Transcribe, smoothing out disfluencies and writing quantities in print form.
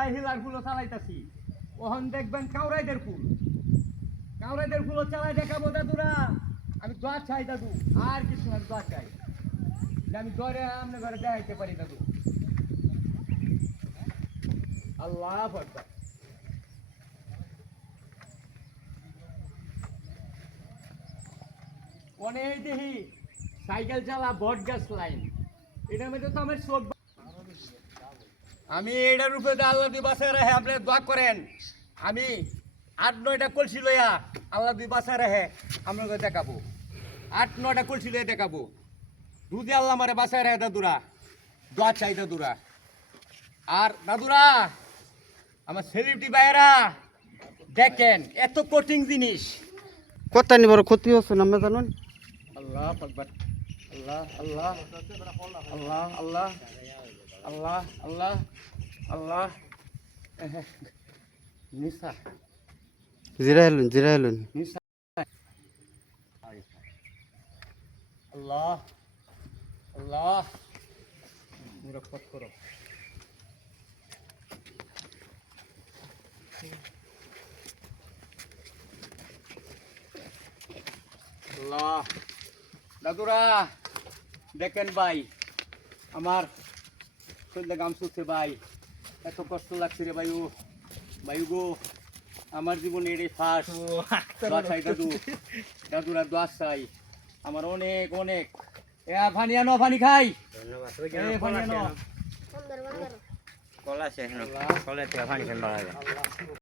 Hilaire ফুলও চালাইতাছি ওহন দেখবেন কাউরাইদের ফুল চালাই দেখাবো দাদুরা আমি দোয়া চাই দাদু আর কিছু না দোয়া চাই যে আমি দরে আপনার ঘরে দেখাইতে পারি দাদু আল্লাহ আকবার কোনে দেখি সাইকেল চালা বট গাছ লাইন এটার মধ্যে তো আমার চোখ আমি এটার উপরে আল্লাহ দুই বাসায় রাখে আপনি দোয়া করেন আমি 8-9টা কলসি লইয়া আল্লাহ দুই বাসায় রাখে আপনাকে দেখাবো 8-9টা কলসি লইয়া দেখাবো দুধে আল্লাহ মারে বাসায় রাখে দাদুরা দোয়া চাই দাদুরা আর দাদুরা আমার সেলিব্রিটি ভাইয়েরা দেখেন এত কঠিন জিনিস কত নি বড় ক্ষতি হচ্ছে না জানেন আল্লাহ আকবার আল্লাহ আল্লাহ আল্লাহ আল্লাহ আল্লাহ আল্লাহ আল্লাহ নিসা জিরা হেলুন নিসা আল্লাহ আল্লাহ নিরাপদ করো আল্লাহ দাদুরা দেখেন ভাই আমার শরীরে গাম শুচ্ছে ভাই এত কষ্ট লাগছে রে ভাইউ গো আমার জীবনে এটাই ফার্স্ট দোয়া চাই দাদুরা দোয়া চাই আমার অনেক অনেক পানি আনো পানি খাই পানি আনো কলা শেষ কলা পানি খেয়ে